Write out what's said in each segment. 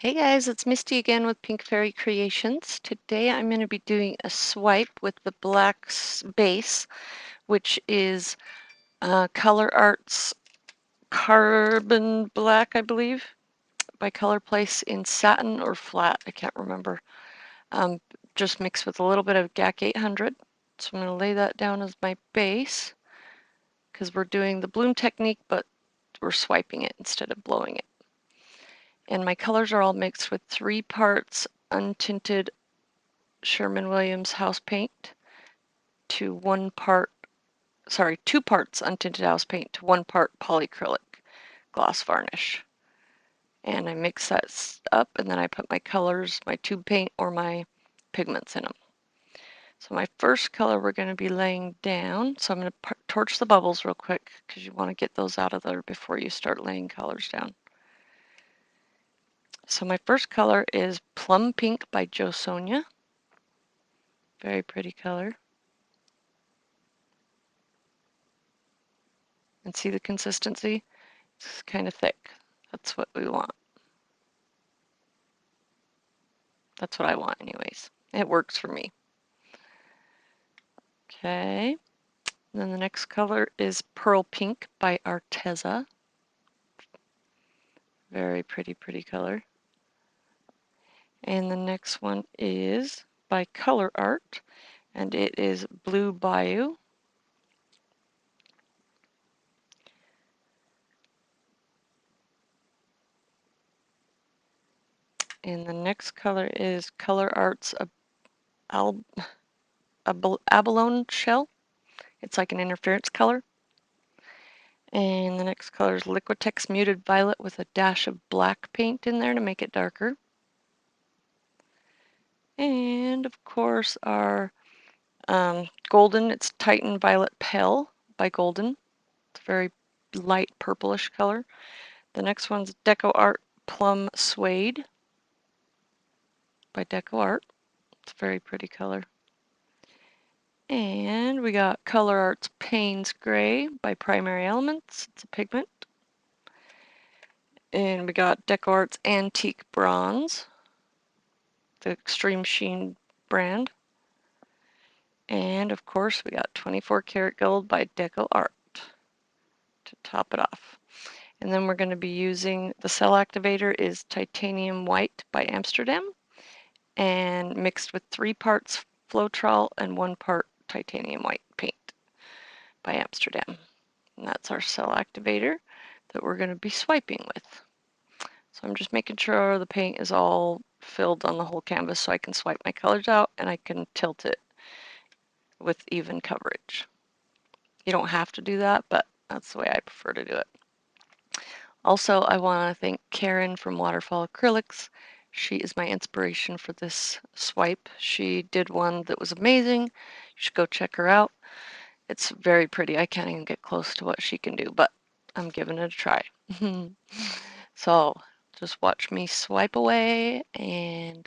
Hey guys, it's Misty again with Pink Fairy Creations. Today I'm going to be doing a swipe with the black base, which is ColourArte's Carbon Black, I believe, by Color Place in satin or flat, I can't remember. Just mixed with a little bit of GAC 800. So I'm going to lay that down as my base because we're doing the bloom technique, but we're swiping it instead of blowing it. And my colors are all mixed with 3 parts untinted Sherwin-Williams house paint to 2 parts untinted house paint to 1 part polyacrylic gloss varnish. And I mix that up and then I put my colors, my tube paint or my pigments in them. So my first color we're going to be laying down, so I'm going to torch the bubbles real quick because you want to get those out of there before you start laying colors down. So my first color is Plum Pink by Jo Sonia. Very pretty color. And see the consistency? It's kind of thick. That's what we want. That's what I want anyways. It works for me. Okay. And then the next color is Pearl Pink by Arteza. Very pretty, pretty color. And the next one is by ColourArte, and it is Blue Bayou. And the next color is ColourArte's Abalone Shell. It's like an interference color. And the next color is Liquitex Muted Violet with a dash of black paint in there to make it darker. And of course our Golden, it's Titan Violet Pale by Golden. It's a very light purplish color. The next one's DecoArte Plum Suede by DecoArte. It's a very pretty color. And we got ColourArte's Payne's Gray by Primary Elements. It's a pigment. And we got DecoArte's Antique Bronze, the Extreme Sheen brand. And of course we got 24 Karat Gold by DecoArte to top it off. And then we're going to be using the cell activator is Titanium White by Amsterdam and mixed with 3 parts Floetrol and 1 part Titanium White paint by Amsterdam. And that's our cell activator that we're going to be swiping with. So I'm just making sure the paint is all filled on the whole canvas so I can swipe my colors out and I can tilt it with even coverage. You don't have to do that, but that's the way I prefer to do it. Also, I want to thank Karen from Waterfall Acrylics. She is my inspiration for this swipe. She did one that was amazing. You should go check her out. It's very pretty. I can't even get close to what she can do, but I'm giving it a try. So just watch me swipe away and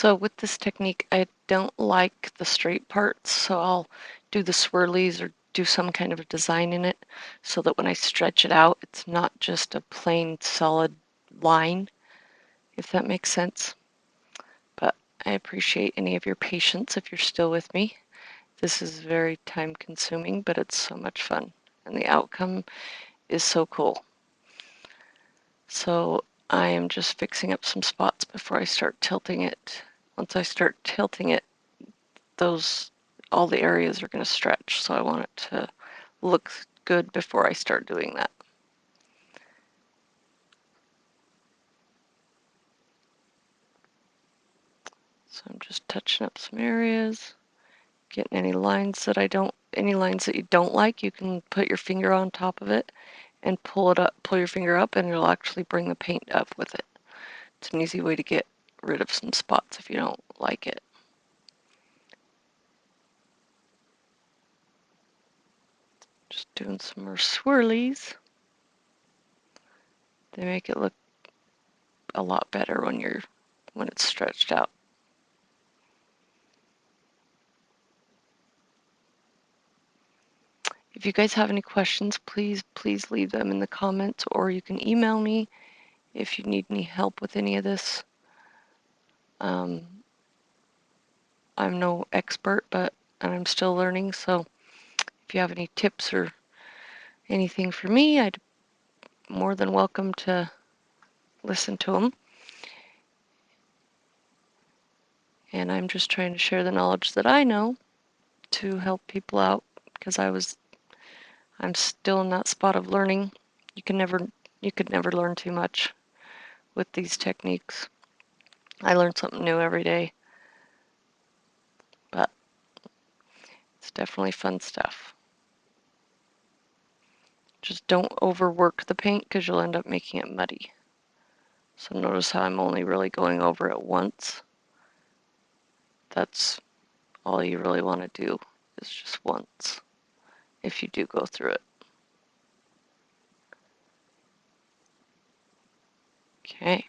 So with this technique, I don't like the straight parts, so I'll do the swirlies or do some kind of a design in it so that when I stretch it out, it's not just a plain solid line, if that makes sense. But I appreciate any of your patience if you're still with me. This is very time consuming, but it's so much fun, and the outcome is so cool. So I am just fixing up some spots before I start tilting it. Once I start tilting it, all the areas are going to stretch, so I want it to look good before I start doing that. So I'm just touching up some areas, getting any lines that you don't like, you can put your finger on top of it and pull your finger up, and it'll actually bring the paint up with it. It's an easy way to get rid of some spots if you don't like it. Just doing some more swirlies. They make it look a lot better when it's stretched out. If you guys have any questions, please leave them in the comments, or you can email me if you need any help with any of this. I'm no expert, and I'm still learning, so if you have any tips or anything for me, I'd more than welcome to listen to them. And I'm just trying to share the knowledge that I know to help people out, because I'm still in that spot of learning. You could never learn too much with these techniques. I learn something new every day, but it's definitely fun stuff. Just don't overwork the paint because you'll end up making it muddy. So notice how I'm only really going over it once. That's all you really want to do, is just once, if you do go through it. Okay.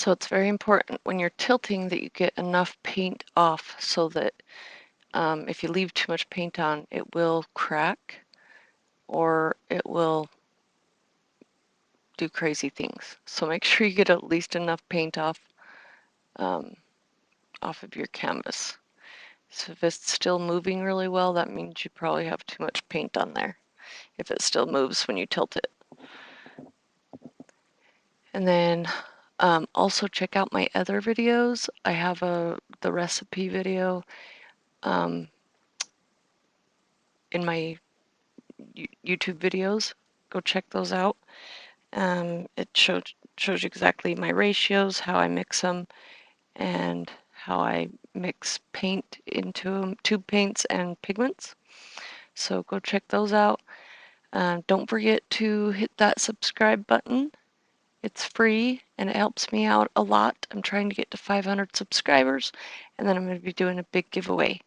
So it's very important when you're tilting that you get enough paint off so that if you leave too much paint on, it will crack or it will do crazy things. So make sure you get at least enough paint off of your canvas. So if it's still moving really well, that means you probably have too much paint on there, if it still moves when you tilt it. And then also check out my other videos. I have the recipe video in my YouTube videos. Go check those out. It shows you exactly my ratios, how I mix them, and how I mix paint into them, tube paints and pigments. So go check those out. Don't forget to hit that subscribe button. It's free and it helps me out a lot. I'm trying to get to 500 subscribers and then I'm going to be doing a big giveaway.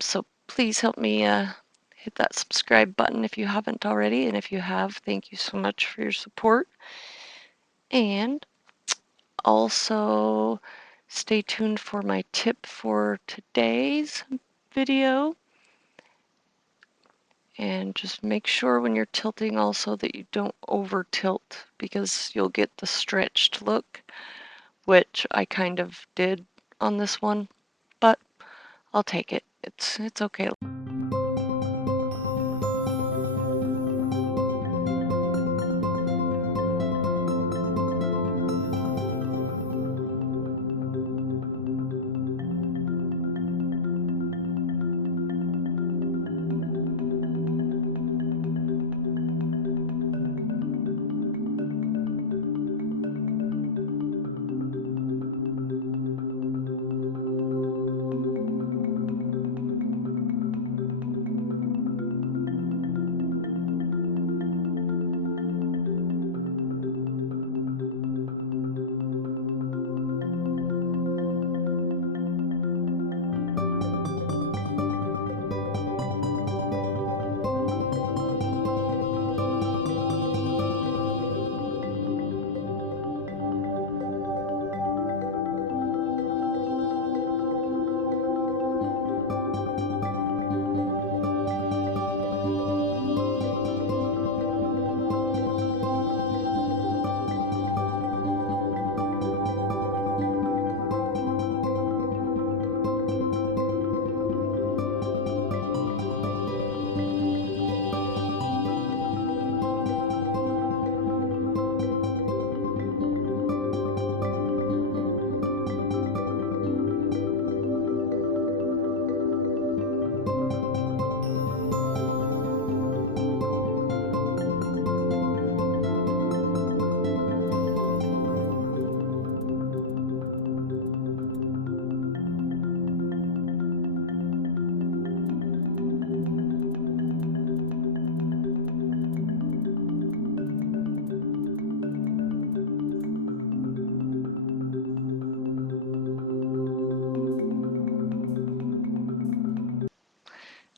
So please help me hit that subscribe button if you haven't already. And if you have, thank you so much for your support. And also stay tuned for my tip for today's video. And just make sure when you're tilting also that you don't over tilt because you'll get the stretched look, which I kind of did on this one, but I'll take it. It's okay.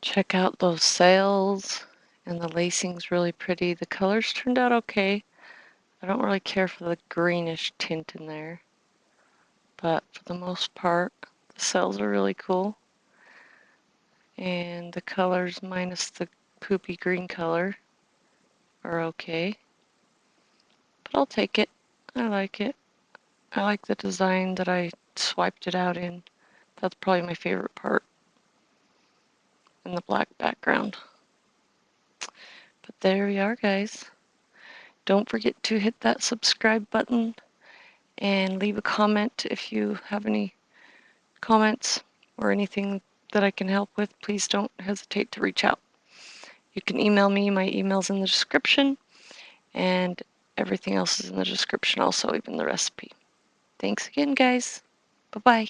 Check out those sails, and the lacing's really pretty. The colors turned out okay. I don't really care for the greenish tint in there, but for the most part, the sails are really cool. And the colors minus the poopy green color are okay. But I'll take it. I like it. I like the design that I swiped it out in. That's probably my favorite part. And the black background. But there we are, guys. Don't forget to hit that subscribe button and leave a comment if you have any comments or anything that I can help with. Please don't hesitate to reach out. You can email me. My email's in the description, and everything else is in the description also, even the recipe. Thanks again, guys. Bye-bye.